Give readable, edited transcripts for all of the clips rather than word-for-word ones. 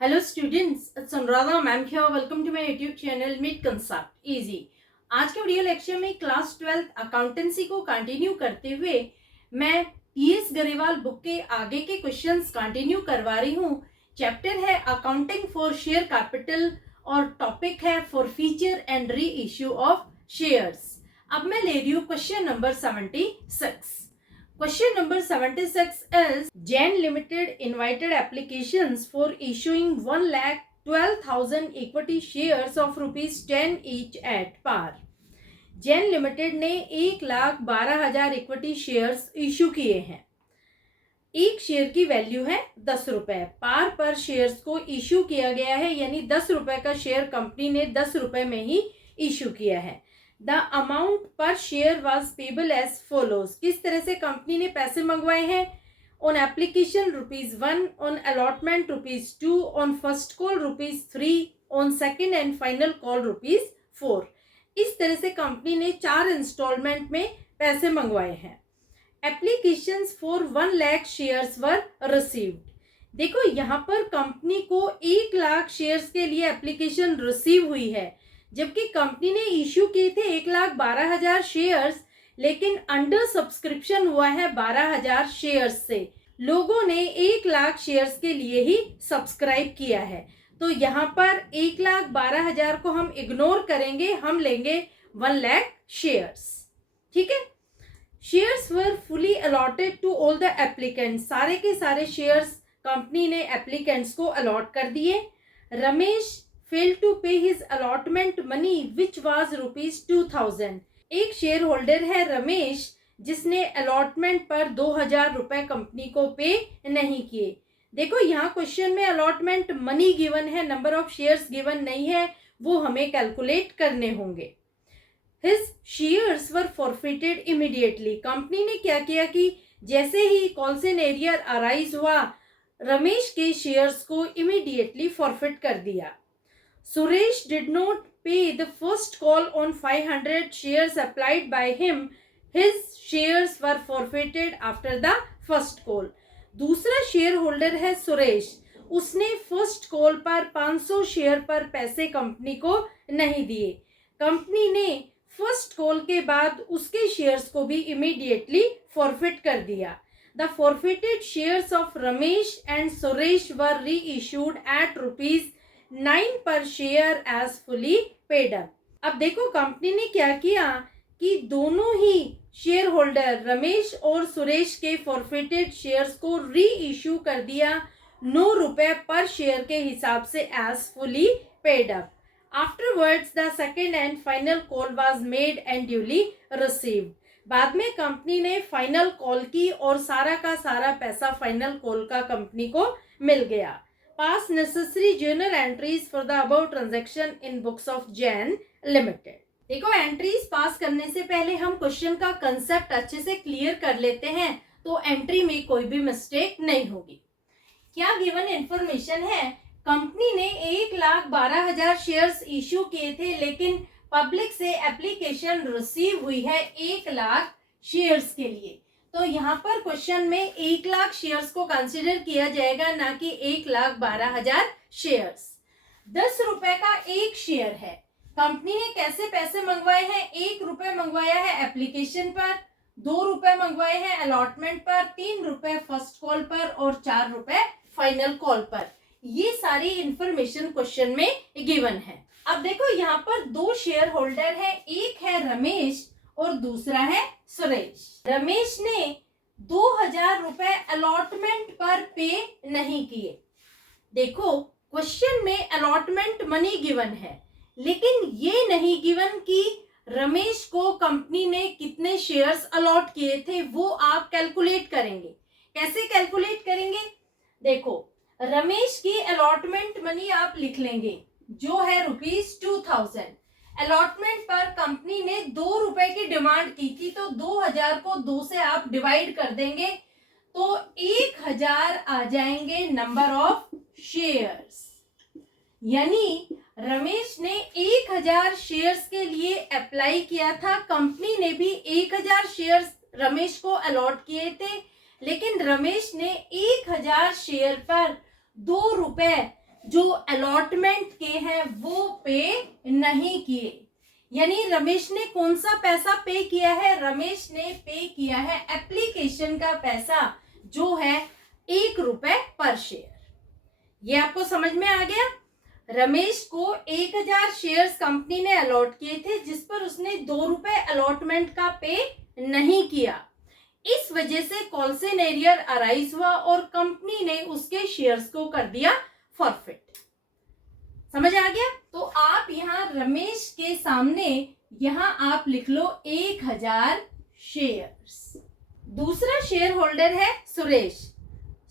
Hello students, it's Anuradha ma'am here. Welcome to my YouTube channel Meet Concept Easy. आज के video lecture में class 12 accountancy को continue करते हुए मैं पीएस गरेवाल बुक के आगे के क्वेश्चंस कंटिन्यू करवा रही हूँ। चैप्टर है अकाउंटिंग फॉर शेयर कैपिटल और टॉपिक है for feature and re issue of shares. अब मैं ले रही हूँ question number 76। Question number 76 is Jain Limited invited applications for issuing 1,12,000 equity shares of rupees 10 each at par. Jain limited ने 1,12,000 equity shares issue किए हैं। एक शेयर की वैल्यू है 10 रुपए। पार पर शेयर्स को इशू किया गया है, यानी 10 रुपए का शेयर कंपनी ने 10 रुपए में ही इशू किया है। The amount per share was payable as follows. किस तरह से कंपनी ने पैसे मंगवाए हैं? On application ₹1, on allotment ₹2, on first call ₹3, on second and final call ₹4। इस तरह से कंपनी ने 4 इंस्टॉलमेंट में पैसे मंगवाए हैं। Applications for 1 lakh shares were received. देखो यहाँ पर कंपनी को 1 लाख शेयर्स के लिए एप्लीकेशन रिसीव हुई है, जबकि कंपनी ने इशू किए थे 1,12,000 शेयर्स, लेकिन अंडर सब्सक्रिप्शन हुआ है 12,000 शेयर्स से। लोगों ने 1 लाख शेयर्स के लिए ही सब्सक्राइब किया है। तो यहाँ पर 1,12,000 को हम इग्नोर करेंगे, हम लेंगे 1 लाख शेयर्स। ठीक है। Shares were fully allotted to all the applicants. सारे के सारे शेयर्स कंपनी ने एप्लीकेंट्स को अलॉट कर दिए। Ramesh failed to pay his allotment money which was ₹2,000। एक शेयर होल्डर है रमेश, जिसने अलॉटमेंट पर 2,000 रुपए कंपनी को पे नहीं किए। देखो यहाँ क्वेश्चन में अलॉटमेंट मनी गिवन है, नंबर ऑफ शेयर्स गिवन नहीं है, वो हमें कैलकुलेट करने होंगे। His shares were forfeited immediately। Company ने क्या किया कि जैसे ही कॉल्सन एरियर अराइज हुआ, रमेश के शेयर्स को इमीडिएटली फॉरफिट कर दिया। Suresh did not pay the first call on 500 shares applied by him. His shares were forfeited after the first call। दूसरा शेयर होल्डर है सुरेश, उसने फर्स्ट कॉल पर 500 शेयर पर पैसे कंपनी को नहीं दिए। कंपनी ने फर्स्ट कॉल के बाद उसके शेयर्स को भी इमीडिएटली फॉरफिट कर दिया। The forfeited shares of Ramesh and Suresh were reissued at ₹9 per share as fully paid up. अब देखो कंपनी ने क्या किया कि दोनों ही शेयर होल्डर रमेश और सुरेश के फॉरफिटेड शेयर्स को री इश्यू कर दिया 9 रुपए पर शेयर के हिसाब से as fully paid up. Afterwards the second and final call was made and duly received. बाद में कंपनी ने फाइनल कॉल की और सारा का सारा पैसा फाइनल कॉल का कंपनी को मिल गया। Pass necessary journal entries for the above transaction in books of Jain Limited। देखो एंट्रीज पास करने से पहले हम क्वेश्चन का कंसेप्ट अच्छे से क्लियर कर लेते हैं, तो एंट्री में कोई भी मिस्टेक नहीं होगी। क्या गिवन इंफॉर्मेशन है? कंपनी ने 1,12,000 शेयर्स इश्यू किए थे, लेकिन पब्लिक से एप्लीकेशन रिसीव हुई है 1 लाख शेयर्स के लिए। तो यहाँ पर क्वेश्चन में 1 लाख शेयर्स को कंसिडर किया जाएगा, ना कि 1,12,000 शेयर्स। 10 रुपए का एक शेयर है। कंपनी ने कैसे पैसे मंगवाए हैं? 1 रुपए मंगवाया है एप्लीकेशन पर, 2 रुपए मंगवाए हैं अलॉटमेंट पर, 3 रुपए फर्स्ट कॉल पर और 4 रुपए फाइनल कॉल पर। ये सारी इंफॉर्मेशन क्वेश्चन में गिवन है। अब देखो यहाँ पर 2 शेयर होल्डर है, एक है रमेश और दूसरा है सुरेश। रमेश ने 2,000 रुपए अलॉटमेंट पर पे नहीं किए। देखो क्वेश्चन में अलॉटमेंट मनी गिवन है, लेकिन ये नहीं गिवन कि रमेश को कंपनी ने कितने शेयर्स अलॉट किए थे। वो आप कैलकुलेट करेंगे। कैसे कैलकुलेट करेंगे? देखो रमेश की अलॉटमेंट मनी आप लिख लेंगे, जो है ₹2,000। अलॉटमेंट पर कंपनी ने 2 रुपए की डिमांड की थी, तो 2,000 को 2 से आप डिवाइड कर देंगे तो 1,000 आ जाएंगे नंबर ऑफ शेयर्स। यानी रमेश ने 1,000 शेयर्स के लिए अप्लाई किया था, कंपनी ने भी 1,000 शेयर्स रमेश को अलॉट किए थे, लेकिन रमेश ने 1,000 शेयर पर 2 रुपए जो अलॉटमेंट के हैं वो पे नहीं किए। यानी रमेश ने कौन सा पैसा पे किया है? रमेश ने पे किया है एप्लीकेशन का पैसा, जो है 1 रुपए पर शेयर। ये आपको समझ में आ गया? रमेश को 1000 शेयर्स कंपनी ने अलॉट किए थे, जिस पर उसने 2 रुपए अलॉटमेंट का पे नहीं किया। इस वजह से कॉल्सन एरियर अराइज हुआ और कंपनी ने उसके शेयर्स को कर दिया फॉरफिट। समझ आ गया? तो आप यहाँ रमेश के सामने यहाँ आप लिख लो 1000 शेयर्स। दूसरा शेयर होल्डर है सुरेश।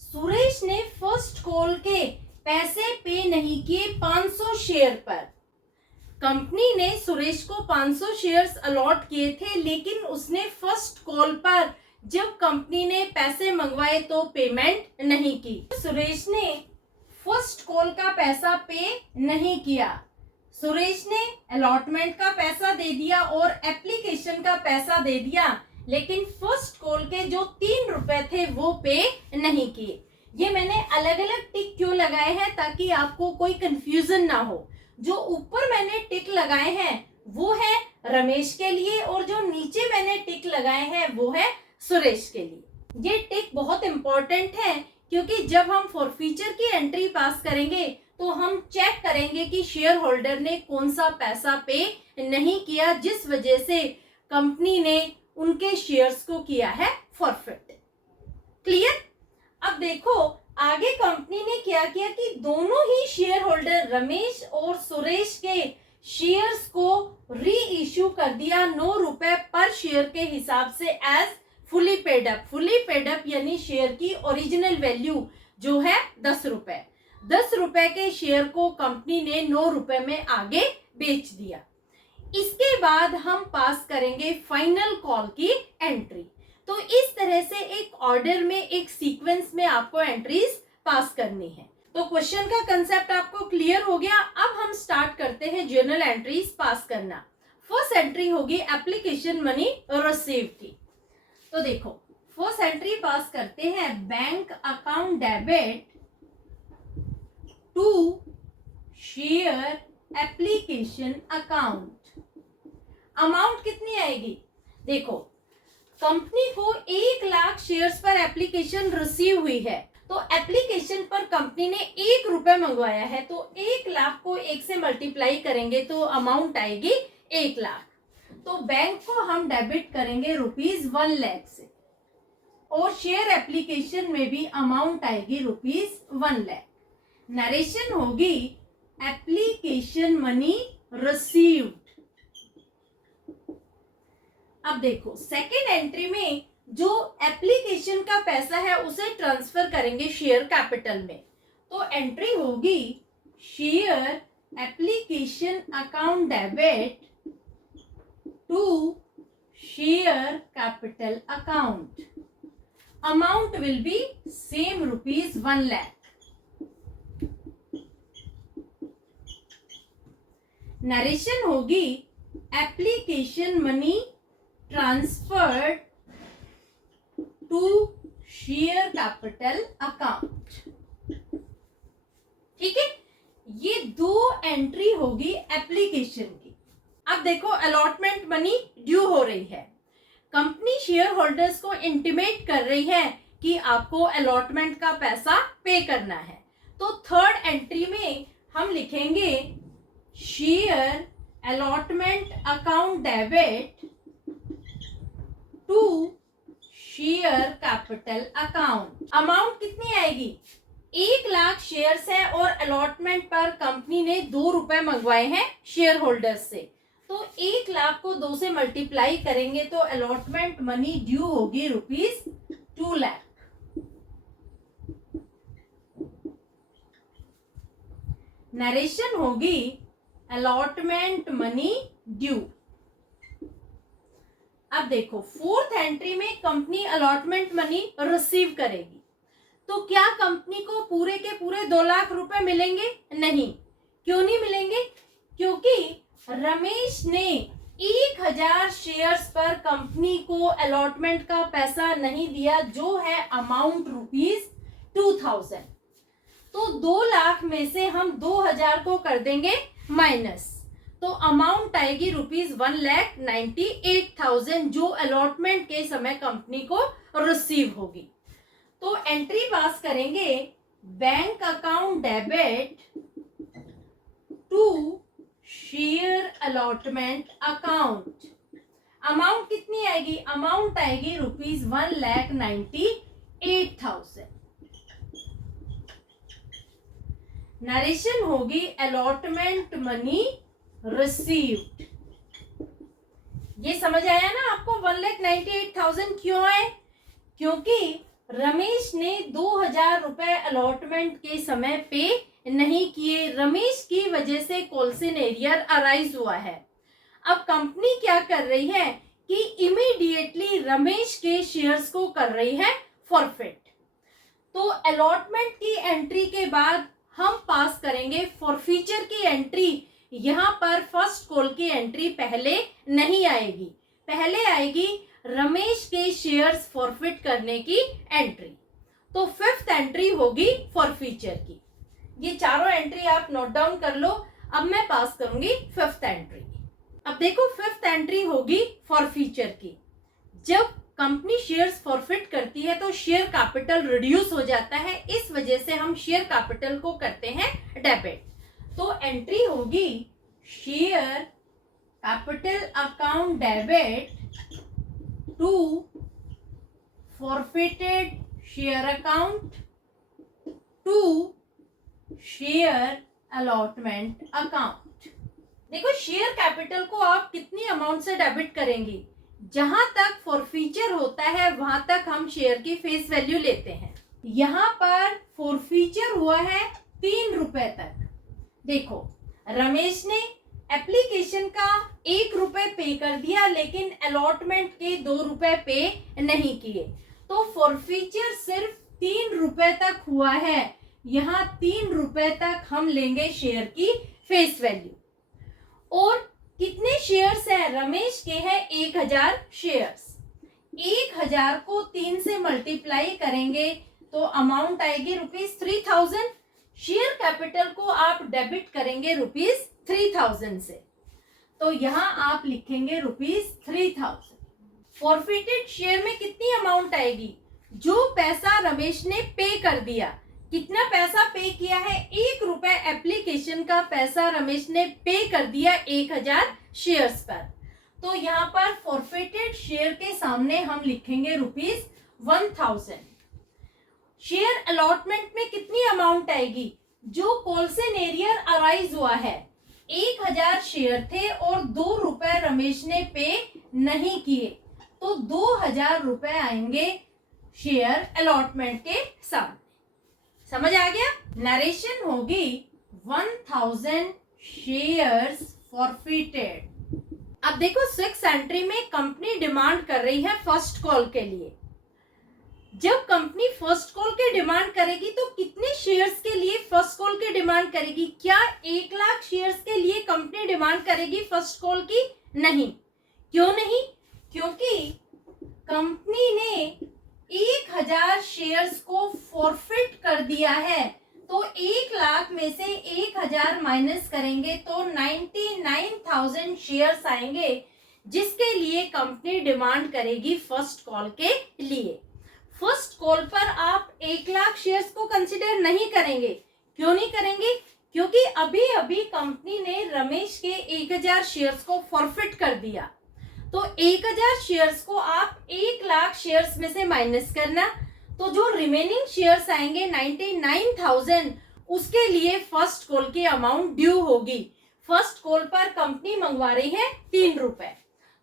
सुरेश ने फर्स्ट कॉल के पैसे पे नहीं किए 500 शेयर पर। कंपनी ने सुरेश को 500 शेयर्स अलॉट किए थे, लेकिन उसने फर्स्ट कॉल पर जब कंपनी ने पैसे मंगवाए तो पेमेंट नहीं की। सुरेश ने फर्स्ट कॉल का पैसा पे नहीं किया। सुरेश ने अलॉटमेंट का पैसा दे दिया और एप्लीकेशन का पैसा दे दिया, लेकिन फर्स्ट कॉल के जो 3 रुपए थे वो पे नहीं किए। ये मैंने अलग अलग टिक क्यों लगाए हैं? ताकि आपको कोई कंफ्यूजन ना हो। जो ऊपर मैंने टिक लगाए हैं वो है रमेश के लिए, और जो नीचे मैंने टिक लगाए हैं वो है सुरेश के लिए। ये टिक बहुत इंपॉर्टेंट है, क्योंकि जब हम फॉरफीचर की एंट्री पास करेंगे तो हम चेक करेंगे कि शेयर होल्डर ने कौन सा पैसा पे नहीं किया, जिस वजह से कंपनी ने उनके शेयर्स को किया है फॉरफिट। क्लियर? अब देखो आगे कंपनी ने क्या किया कि दोनों ही शेयर होल्डर रमेश और सुरेश के शेयर्स को री इश्यू कर दिया 9 रुपए पर शेयर के हिसाब से as fully paid up. Fully paid up यानी शेयर की ओरिजिनल वैल्यू जो है 10 रुपए। 10 रुपए के शेयर को कंपनी ने 9 रुपए में आगे बेच दिया। इसके बाद हम पास करेंगे फाइनल कॉल की एंट्री। तो इस तरह से एक ऑर्डर में, एक सीक्वेंस में आपको एंट्रीज पास करनी है। तो क्वेश्चन का कंसेप्ट आपको क्लियर हो गया। अब हम स्टार्ट करते हैं जर्नल एंट्रीज पास करना। फर्स्ट एंट्री होगी एप्लीकेशन मनी रिसीव की। तो देखो फर्स्ट एंट्री पास करते हैं bank account debit to share application account. Amount कितनी आएगी? देखो कंपनी को 1 लाख शेयर्स पर एप्लीकेशन रिसीव हुई है, तो एप्लीकेशन पर कंपनी ने 1 रुपए मंगवाया है, तो 1 लाख को 1 से मल्टीप्लाई करेंगे तो अमाउंट आएगी 1 लाख। तो बैंक को हम डेबिट करेंगे ₹1 लाख से, और शेयर एप्लीकेशन में भी अमाउंट आएगी ₹1 लाख। नरेशन होगी एप्लीकेशन मनी रिसीव्ड। अब देखो सेकेंड एंट्री में जो एप्लीकेशन का पैसा है उसे ट्रांसफर करेंगे शेयर कैपिटल में। तो एंट्री होगी share application account debit to share capital account. Amount will be same ₹1 lakh. Narration होगी application money transferred to share capital account. ठीक है, ये 2 एंट्री होगी एप्लीकेशन की। अब देखो अलॉटमेंट मनी ड्यू हो रही है। कंपनी शेयर होल्डर्स को इंटीमेट कर रही है कि आपको अलॉटमेंट का पैसा पे करना है। तो थर्ड एंट्री में हम लिखेंगे share allotment account debit to share capital account. Amount कितनी आएगी? 1 लाख शेयर्स है और अलॉटमेंट पर कंपनी ने 2 रुपए मंगवाए हैं शेयर होल्डर्स से, तो 1 लाख को 2 से मल्टीप्लाई करेंगे तो अलॉटमेंट मनी ड्यू होगी ₹2 लाख। नरेशन होगी अलॉटमेंट मनी ड्यू। अब देखो फोर्थ एंट्री में कंपनी अलॉटमेंट मनी रिसीव करेगी, तो क्या कंपनी को पूरे के पूरे 2 लाख रुपए मिलेंगे? नहीं। क्यों नहीं मिलेंगे? क्योंकि रमेश ने 1000 शेयर्स पर कंपनी को अलॉटमेंट का पैसा नहीं दिया, जो है अमाउंट ₹2000। तो 2 लाख में से हम 2000 को कर देंगे माइनस, तो अमाउंट आएगी ₹1,98,000 जो अलॉटमेंट के समय कंपनी को रिसीव होगी। तो एंट्री पास करेंगे bank account debit to share allotment account. Amount कितनी आएगी? अमाउंट आएगी ₹1,98,000। नरेशन होगी अलॉटमेंट मनी रिसीव्ड। ये समझ आया ना आपको 1,98,000 क्यों है? क्योंकि रमेश ने 2000 रुपए अलॉटमेंट के समय पे नहीं किए, रमेश की वजह से कॉल्सन एरियर अराइज हुआ है। अब कंपनी क्या कर रही है कि इमीडिएटली रमेश के शेयर्स को कर रही है फॉरफिट। तो अलॉटमेंट की एंट्री के बाद हम पास करेंगे फॉरफीचर की एंट्री। यहाँ पर फर्स्ट कॉल की एंट्री पहले नहीं आएगी, पहले आएगी रमेश के शेयर्स फॉरफिट करने की एंट्री। तो फिफ्थ एंट्री होगी फॉरफीचर की। ये चारों एंट्री आप नोट डाउन कर लो। अब मैं पास करूंगी फिफ्थ एंट्री। अब देखो फिफ्थ एंट्री होगी फॉरफीचर की। जब कंपनी शेयर्स फॉरफिट करती है तो शेयर कैपिटल रिड्यूस हो जाता है, इस वजह से हम शेयर कैपिटल को करते हैं डेबिट। तो एंट्री होगी share capital account debit to forfeited share account to share allotment account. देखो शेयर कैपिटल को आप कितनी अमाउंट से डेबिट करेंगी? जहां तक फॉरफीचर होता है वहां तक हम शेयर की फेस वैल्यू लेते हैं। यहाँ पर फॉरफीचर हुआ है 3 रुपए तक। देखो रमेश ने एप्लीकेशन का 1 रुपए पे कर दिया लेकिन अलॉटमेंट के 2 रुपए पे नहीं किए, तो फॉरफीचर सिर्फ 3 रुपए तक हुआ है। यहाँ 3 रुपए तक हम लेंगे शेयर की फेस वैल्यू। और कितने शेयर्स हैं? रमेश के हैं 1000 शेयर्स। 1000 को 3 से मल्टीप्लाई करेंगे तो अमाउंट आएगी ₹3000। शेयर कैपिटल को आप डेबिट करेंगे ₹3000 से, तो यहाँ आप लिखेंगे ₹3000। फॉरफिटेड शेयर में कितनी अमाउंट आएगी? जो पैसा रमेश ने पे कर दिया, कितना पैसा पे किया है? 1 रुपए एप्लीकेशन का पैसा रमेश ने पे कर दिया 1000 शेयर्स पर। तो यहाँ पर फॉरफिटेड शेयर के सामने हम लिखेंगे ₹1000। शेयर अलॉटमेंट में कितनी अमाउंट आएगी? जो कॉल्सन एरियर अराइज हुआ है, 1000 शेयर थे और 2 रुपए रमेश ने पे नहीं किए, तो 2000 रुपए आएंगे शेयर अलॉटमेंट के सामने। समझ आ गया? नरेशन होगी 1000 शेयर्स फॉरफिटेड। अब देखो 6 एंट्री में कंपनी डिमांड कर रही है फर्स्ट कॉल के लिए। जब कंपनी फर्स्ट कॉल के डिमांड करेगी तो कितने शेयर्स के लिए फर्स्ट कॉल की डिमांड करेगी? क्या 1 लाख शेयर्स के लिए कंपनी डिमांड करेगी फर्स्ट कॉल की? नहीं। क्यों नहीं? क्योंकि कंपनी ने 1000 शेयर्स को फॉरफिट कर दिया है, तो 1 लाख में से 1000 माइनस करेंगे तो 99,000 शेयर्स आएंगे, जिसके लिए कंपनी डिमांड करेगी फर्स्ट कॉल के लिए। फर्स्ट कॉल पर आप 1 लाख शेयर्स को कंसिडर नहीं करेंगे। क्यों नहीं करेंगे? क्योंकि अभी अभी कंपनी ने रमेश के 1000 शेयर्स को फॉरफिट कर दिया, तो 1000 शेयर्स को आप 1 लाख शेयर्स में से माइनस करना, तो जो रिमेनिंग शेयर्स आएंगे 99,000, उसके लिए फर्स्ट कॉल की अमाउंट ड्यू होगी। फर्स्ट कॉल पर कंपनी मंगवा रही है 3 रुपए,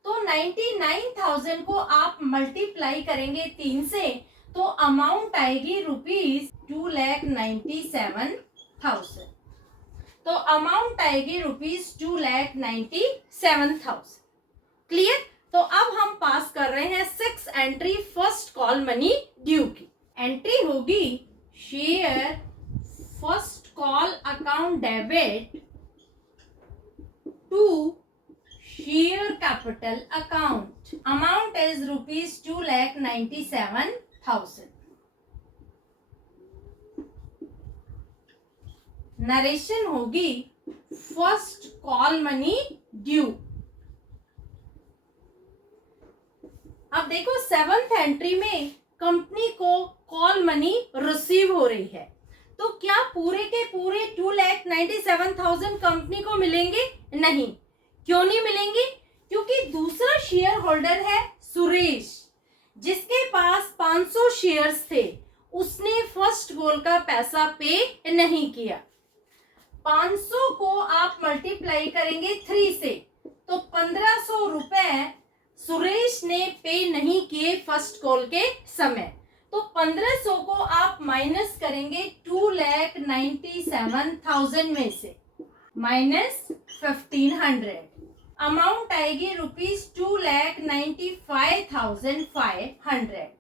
तो 99,000 को आप मल्टीप्लाई करेंगे 3 से, तो अमाउंट आएगी ₹2,97,000। तो अमाउंट आएगी ₹2,97,000। क्लियर? तो अब हम पास कर रहे हैं 6 entry first call money due की। एंट्री होगी share first call account debit to share capital account. Amount is ₹2,97,000। Narration होगी फर्स्ट कॉल मनी ड्यू। अब देखो 7th एंट्री में कंपनी को कॉल मनी रिसीव हो रही है, तो क्या पूरे के पूरे 2,97,000 कंपनी को मिलेंगे? नहीं। क्यों नहीं मिलेंगे? क्योंकि दूसरा शेयर होल्डर है सुरेश, जिसके पास 500 शेयर्स थे, उसने फर्स्ट कॉल का पैसा पे नहीं किया। 500 को आप मल्टीप्लाई करेंगे 3 से, तो 1500 रुपए सुरेश ने पे नहीं किए फर्स्ट कॉल के समय। तो 1500 को आप माइनस करेंगे 2,97,000 में से, माइनस 1500, अमाउंट आएगी ₹2,95,500।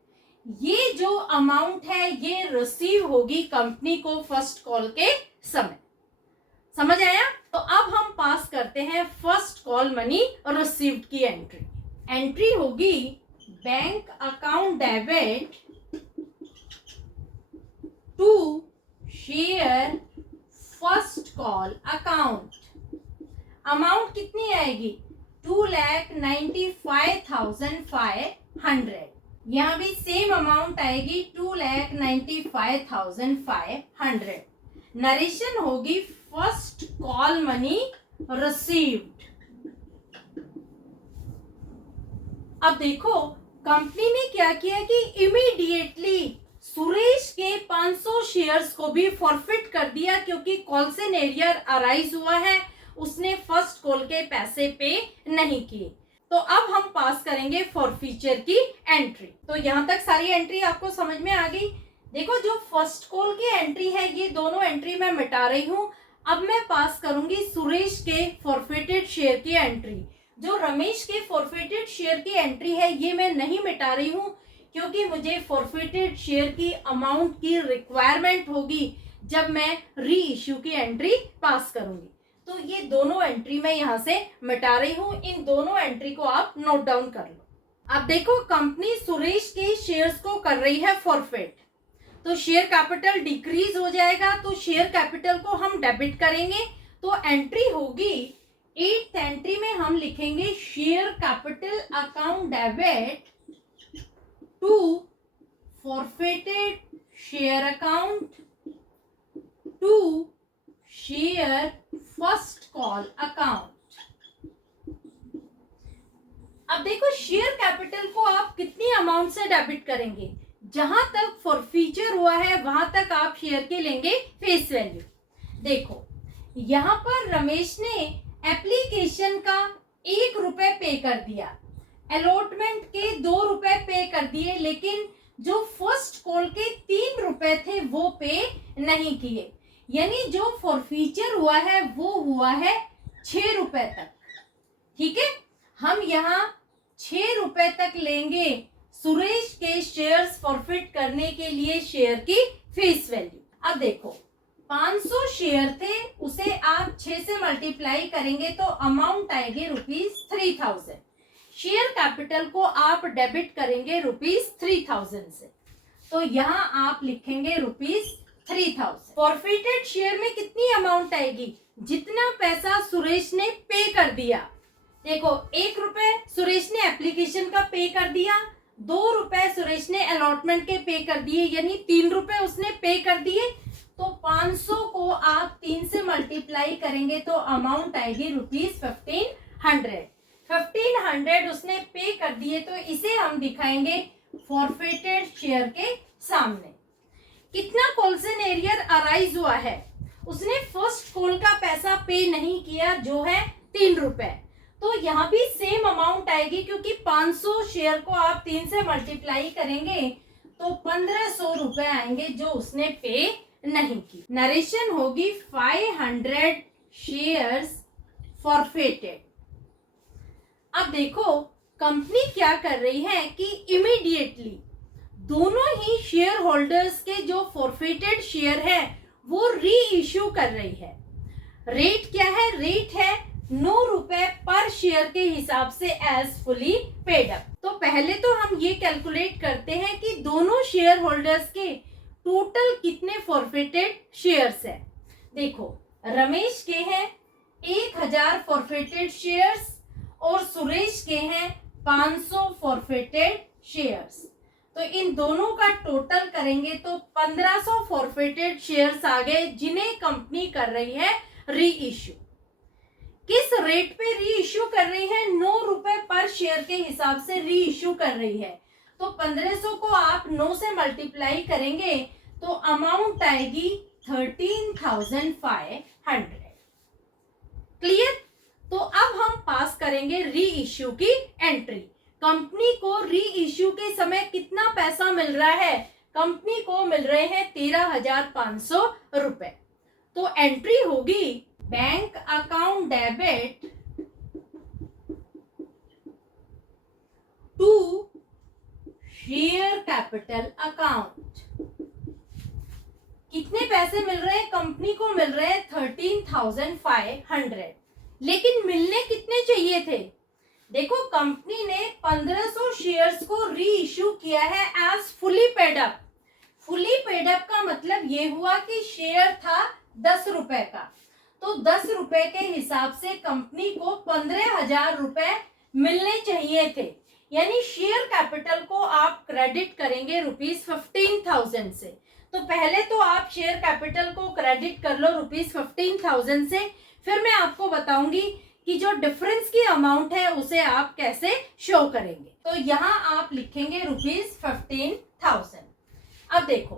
ये जो अमाउंट है ये रिसीव होगी कंपनी को फर्स्ट कॉल के समय। समझ आया? तो अब हम पास करते हैं फर्स्ट कॉल मनी रिसीव्ड की एंट्री। एंट्री होगी bank account debit to share first call account. Amount कितनी आएगी? 2,95,500। यहाँ भी सेम अमाउंट आएगी 2,95,500। नरेशन होगी फर्स्ट कॉल मनी रिसीव्ड। अब देखो कंपनी ने क्या किया कि इमीडिएटली सुरेश के 500 शेयर्स को भी फॉरफिट कर दिया, क्योंकि कॉल्सन एरियर अराइज हुआ है, उसने फर्स्ट कॉल के पैसे पे नहीं किए। तो अब हम पास करेंगे फॉरफीचर की एंट्री। तो यहाँ तक सारी एंट्री आपको समझ में आ गई। देखो जो फर्स्ट कॉल की एंट्री है ये दोनों एंट्री मैं मिटा रही हूँ। अब मैं पास करूंगी सुरेश के फॉरफिटेड शेयर की एंट्री। जो रमेश के फॉरफिटेड शेयर की एंट्री है ये मैं नहीं मिटा रही हूँ, क्योंकि मुझे फॉरफिटेड शेयर की अमाउंट की रिक्वायरमेंट होगी जब मैं री इश्यू की एंट्री पास करूंगी। तो ये दोनों एंट्री मैं यहाँ से मिटा रही हूँ। इन दोनों एंट्री को आप नोट डाउन कर लो। अब देखो कंपनी सुरेश के शेयर्स को कर रही है फॉरफिट, तो शेयर कैपिटल डिक्रीज हो जाएगा, तो शेयर कैपिटल को हम डेबिट करेंगे। तो एंट्री होगी 8th एंट्री में हम लिखेंगे share capital account debit to forfeited share account to share first call account. अब देखो शेयर कैपिटल को आप कितनी अमाउंट से डेबिट करेंगे? जहां तक फॉरफीचर हुआ है वहां तक आप शेयर के लेंगे फेस वैल्यू। देखो यहां पर रमेश ने एप्लीकेशन का 1 रुपए पे कर दिया, अलॉटमेंट के 2 रुपए पे कर दिए, लेकिन जो फर्स्ट कॉल के 3 रुपए थे वो पे नहीं किए। यानी जो फॉरफीचर हुआ है वो हुआ है 6 रुपए तक। ठीक है, हम यहाँ 6 रुपए तक लेंगे सुरेश के शेयर्स फॉरफिट करने के लिए शेयर की फेस वैल्यू। अब देखो 500 शेयर थे, उसे आप 6 से मल्टीप्लाई करेंगे तो अमाउंट आएगी ₹3000। शेयर कैपिटल को आप डेबिट करेंगे ₹3000 से, तो यहाँ आप लिखेंगे ₹3000। फॉरफिटेड शेयर में कितनी अमाउंट आएगी? जितना पैसा सुरेश ने पे कर दिया। देखो 1 रुपए सुरेश ने एप्लीकेशन का पे कर दिया, 2 रुपए सुरेश ने अलॉटमेंट के पे कर दिए, यानी 3 रुपए उसने पे कर दिए। तो 500 को आप 3 से मल्टीप्लाई करेंगे तो अमाउंट आएगी ₹1500। 1500 उसने पे कर दिए, तो इसे हम दिखाएंगे फॉरफिटेड शेयर के सामने। कितना कॉल्सन एरियर अराइज हुआ है? उसने फर्स्ट कॉल का पैसा पे नहीं किया जो है 3 रुपए, तो यहाँ भी सेम अमाउंट आएगी, क्योंकि 500 शेयर को आप 3 से मल्टीप्लाई करेंगे तो 1500 रुपए आएंगे जो उसने पे नहीं की। नरेशन होगी 500 शेयर्स फॉरफिटेड। अब देखो कंपनी क्या कर रही है कि इमीडिएटली दोनों ही शेयर होल्डर्स के जो फॉरफिटेड शेयर है वो री इश्यू कर रही है। रेट क्या है? रेट है 9 रुपए पर शेयर के हिसाब से एज फुली पेड अप। तो पहले तो हम ये कैलकुलेट करते हैं कि दोनों शेयर होल्डर्स के टोटल कितने फॉरफिटेड शेयर्स है। देखो, रमेश के हैं 1000 फॉरफेटेड शेयर्स और सुरेश के हैं 500 फॉरफेटेड शेयर्स। तो इन दोनों का टोटल करेंगे तो 1500 फॉरफेटेड शेयर्स आ गए, जिन्हें कंपनी कर रही है री इश्यू। किस रेट पे री इश्यू कर रही है? 9 रुपए पर शेयर के हिसाब से री इश्यू कर रही है। तो 1500 को आप 9 से मल्टीप्लाई करेंगे तो अमाउंट आएगी 13,500। क्लियर? तो अब हम पास करेंगे री इश्यू की एंट्री। कंपनी को री इश्यू के समय कितना पैसा मिल रहा है? कंपनी को मिल रहे हैं 13,500 रुपए। तो एंट्री होगी bank account debit to share capital account. कितने पैसे मिल रहे हैं? कंपनी को मिल रहे हैं 13,500, लेकिन मिलने कितने चाहिए थे? देखो, कंपनी ने 1500 शेयर्स को री इश्यू किया है as fully paid up. Fully paid up का मतलब ये हुआ कि शेयर था 10 रुपए का, तो 10 रुपए के हिसाब से कंपनी को 15,000 रुपए मिलने चाहिए थे। यानी शेयर कैपिटल को आप क्रेडिट करेंगे ₹15,000 से। तो पहले तो आप शेयर कैपिटल को क्रेडिट कर लो ₹15,000 से, फिर मैं आपको बताऊंगी कि जो डिफरेंस की अमाउंट है उसे आप कैसे शो करेंगे। तो यहाँ आप लिखेंगे ₹15,000। अब देखो,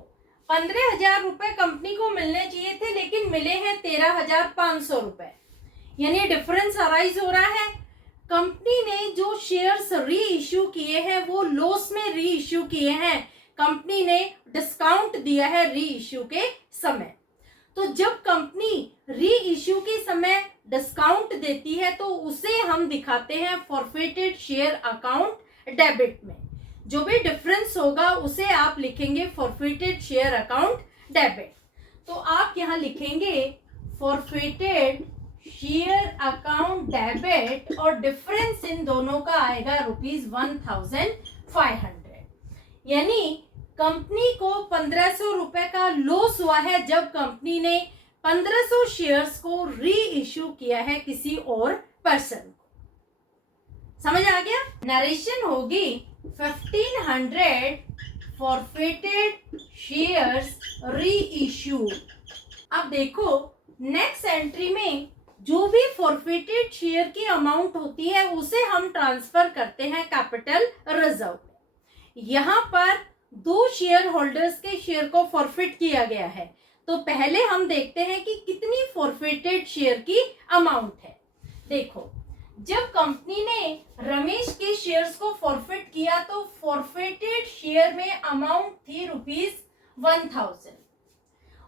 15,000 रुपए कंपनी को मिलने चाहिए थे, लेकिन मिले हैं 13,500 रुपए। यानी डिफरेंस अराइज हो रहा है। कंपनी ने जो शेयर्स री इश्यू किए हैं वो लॉस में री इश्यू किए हैं। कंपनी ने डिस्काउंट दिया है री इश्यू के समय। तो जब कंपनी री इश्यू के समय डिस्काउंट देती है तो उसे हम दिखाते हैं फॉरफेटेड शेयर अकाउंट डेबिट में। जो भी डिफरेंस होगा उसे आप लिखेंगे फॉरफेटेड शेयर अकाउंट डेबिट। तो आप यहाँ लिखेंगे फॉरफेटेड शेयर अकाउंट डेबिट और डिफरेंस इन दोनों का आएगा ₹1,500। यानी कंपनी को 1500 रुपए का लॉस हुआ है जब कंपनी ने 1500 शेयर्स को री इश्यू किया है किसी और पर्सन को। समझ आ गया? नरेशन होगी 1500 फॉरफेटेड शेयर्स री इश्यू। अब देखो, नेक्स्ट एंट्री में जो भी फॉरफेटेड शेयर की अमाउंट होती है उसे हम ट्रांसफर करते हैं कैपिटल रिजर्व में। यहाँ पर 2 शेयर होल्डर्स के शेयर को फॉरफिट किया गया है। तो पहले हम देखते हैं कि कितनी फॉरफिटेड शेयर की अमाउंट है। देखो, जब कंपनी ने रमेश के शेयर्स को फॉरफिट किया तो फॉरफिटेड शेयर में अमाउंट थी ₹1,000।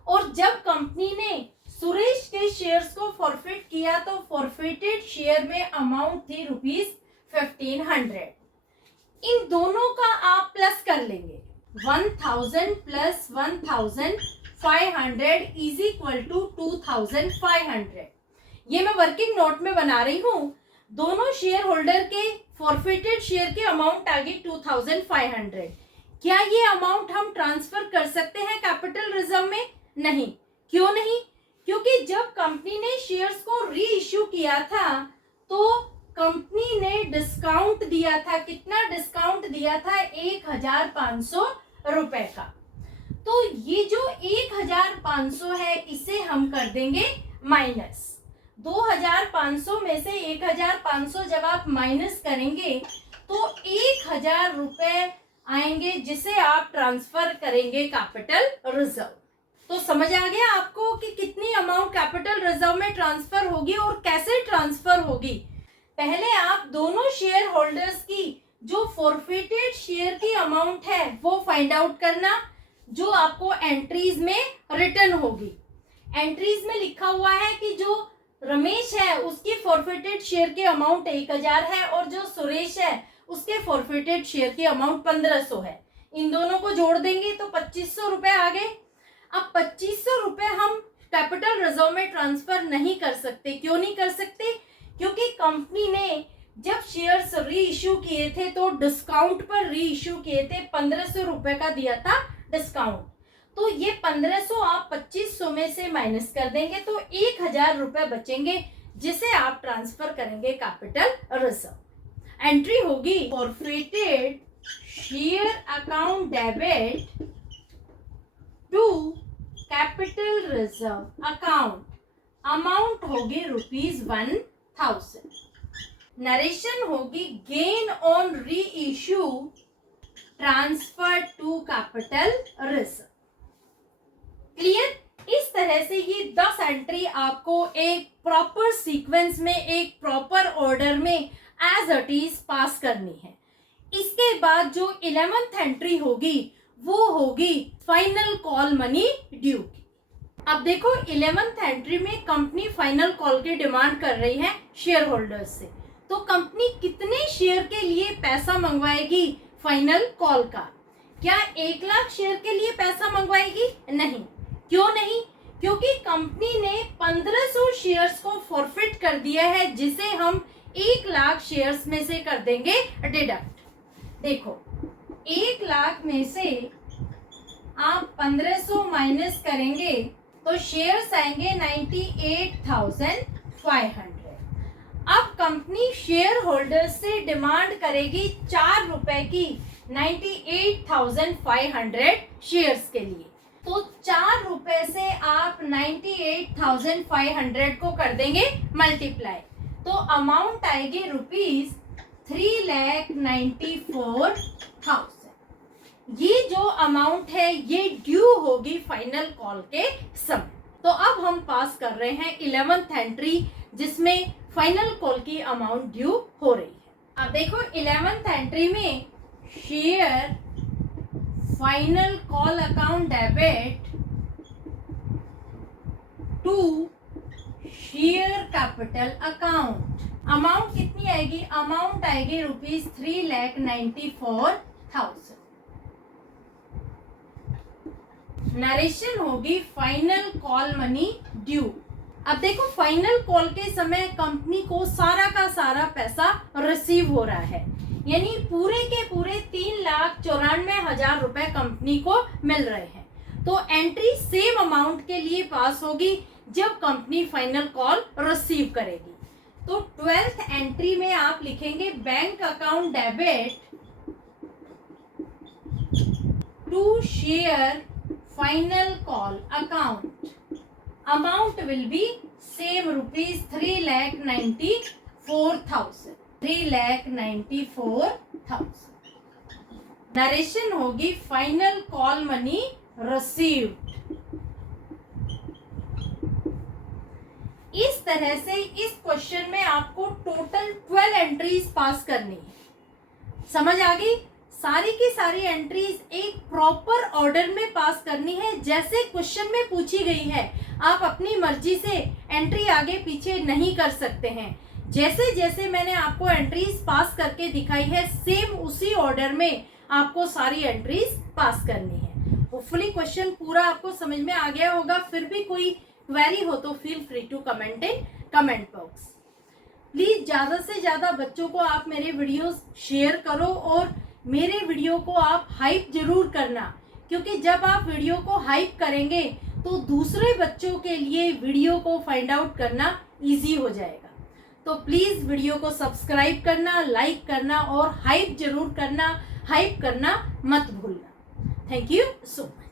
और जब कंपनी ने सुरेश के शेयर्स को फॉरफिट किया तो फॉरफिटेड शेयर में अमाउंट थी ₹1,500। इन दोनों का आप प्लस कर लेंगे। 1,000 प्लस 1,500 इज इक्वल टू 2,500। ये मैं वर्किंग नोट में बना रही हूँ। दोनों शेयर होल्डर के फॉरफिटेड शेयर की अमाउंट आ गई 2,500। क्या ये अमाउंट हम ट्रांसफर कर सकते हैं कैपिटल रिजर्व में? नहीं। क्यों नहीं? क्योंकि जब कंपनी ने शेयर्स को री इश्यू किया था तो कंपनी ने डिस्काउंट दिया था। कितना डिस्काउंट दिया था? 1,500 रुपए का। तो ये जो 1,500 है इसे हम कर देंगे माइनस। 2,500 में से 1,500 जब आप माइनस करेंगे तो 1,000 रुपए आएंगे जिसे आप ट्रांसफर करेंगे कैपिटल रिजर्व। तो समझ आ गया आपको कि कितनी अमाउंट कैपिटल रिजर्व में ट्रांसफर होगी और कैसे ट्रांसफर होगी। पहले आप दोनों शेयर होल्डर्स की जो फॉरफिटेड शेयर की अमाउंट है वो फाइंड आउट करना, जो आपको एंट्रीज में रिटर्न होगी। एंट्रीज में लिखा हुआ है कि जो रमेश है उसकी फॉरफिटेड शेयर की अमाउंट 1,000 है और जो सुरेश है उसके फॉरफिटेड शेयर की अमाउंट 1,500 है। इन दोनों को जोड़ देंगे तो 2,500 रुपए आ गए। अब 2,500 रुपए हम कैपिटल रिजर्व में ट्रांसफर नहीं कर सकते। क्यों नहीं कर सकते? क्योंकि कंपनी ने जब शेयर्स री इश्यू किए थे तो डिस्काउंट पर री इश्यू किए थे, 1,500 रुपए का दिया था डिस्काउंट। तो ये 1500 आप 2500 में से माइनस कर देंगे तो 1000 रुपए बचेंगे, जिसे आप ट्रांसफर करेंगे कैपिटल रिजर्व। एंट्री होगी forfeited share account debit to capital reserve account, amount होगी ₹1000। नरेशन होगी gain on reissue transfer to capital reserve. Clear? इस तरह से ये 10 एंट्री आपको एक प्रॉपर सीक्वेंस में, एक प्रॉपर ऑर्डर में एज इट इज पास करनी है। इसके बाद जो 11th एंट्री होगी वो होगी फाइनल कॉल मनी ड्यू की। अब देखो 11th एंट्री में कंपनी फाइनल कॉल की डिमांड कर रही है शेयर होल्डर्स से, तो कंपनी कितने शेयर के लिए पैसा मंगवाएगी फाइनल कॉल का? क्या 1 लाख शेयर के लिए पैसा मंगवाएगी? नहीं। क्यों नहीं? क्योंकि कंपनी ने 1500 शेयर्स को फॉरफिट कर दिया है, जिसे हम 1 लाख शेयर्स में से कर देंगे डिडक्ट। देखो 1 लाख में से आप 1500 माइनस करेंगे तो शेयर्स आएंगे 98,500। अब कंपनी शेयर होल्डर्स से डिमांड करेगी 4 रुपए की 98,500 शेयर्स के लिए। तो 4 रुपए से आप 98,500 को कर देंगे मल्टीप्लाई, तो अमाउंट आएगी ₹3,94,000। ये जो अमाउंट है ये ड्यू होगी फाइनल कॉल के समय। तो अब हम पास कर रहे हैं 11th एंट्री, जिसमें फाइनल कॉल की अमाउंट ड्यू हो रही है। अब देखो 11th एंट्री में share final call account debit to share capital account, amount कितनी आएगी? अमाउंट आएगी ₹3,94,000। नरेशन होगी फाइनल कॉल मनी ड्यू। अब देखो फाइनल कॉल के समय कंपनी को सारा का सारा पैसा रिसीव हो रहा है, यानी पूरे के पूरे 3,94,000 रुपए कंपनी को मिल रहे हैं। तो एंट्री सेम अमाउंट के लिए पास होगी जब कंपनी फाइनल कॉल रिसीव करेगी। तो 12th एंट्री में आप लिखेंगे bank account debit to share final call account, amount will be same ₹3,94,000। 3,94,000। Narration होगी फाइनल कॉल मनी रिसीव्ड। इस तरह से इस क्वेश्चन में आपको टोटल 12 एंट्रीज पास करनी है। समझ आ गई? सारी की सारी एंट्रीज एक प्रॉपर ऑर्डर में पास करनी है, जैसे क्वेश्चन में पूछी गई है। आप अपनी मर्जी से एंट्री आगे पीछे नहीं कर सकते हैं। जैसे जैसे मैंने आपको एंट्रीज पास करके दिखाई है, सेम उसी ऑर्डर में आपको सारी एंट्रीज पास करनी है। होपफुली क्वेश्चन पूरा आपको समझ में आ गया होगा। फिर भी कोई क्वेरी हो तो feel free to comment in comment box. Please ज्यादा से ज्यादा बच्चों को आप मेरे वीडियोस शेयर करो और मेरे वीडियो को आप हाइप जरूर करना, क्योंकि जब आप वीडियो को हाइप करेंगे तो दूसरे बच्चों के लिए वीडियो को फाइंड आउट करना इजी हो जाएगा। तो प्लीज वीडियो को सब्सक्राइब करना, लाइक करना और हाइप जरूर करना, हाइप करना मत भूलना। Thank you so much.